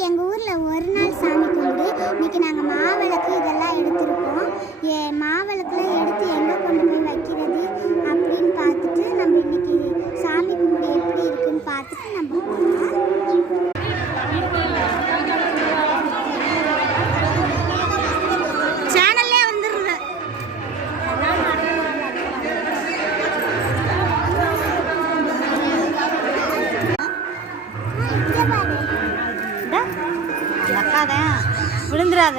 இன்னைக்கு எங்கள் ஊரில் ஒரு நாள் சாமி கும்பிடு. இன்னைக்கு நாங்கள் மாவிளக்கு இதெல்லாம் எடுத்துருக்கோம். மாவிளக்குலாம் எடுத்து எங்கே கொண்டு போய் வைக்கிறது அப்படின்னு பார்த்துட்டு நம்ம இன்னைக்கு சாமி கும்பிடு எப்படி இருக்குன்னு பார்த்துட்டு நம்ம போகலாம். சேனல்லே வந்துடுங்க. விழுந்துடாத.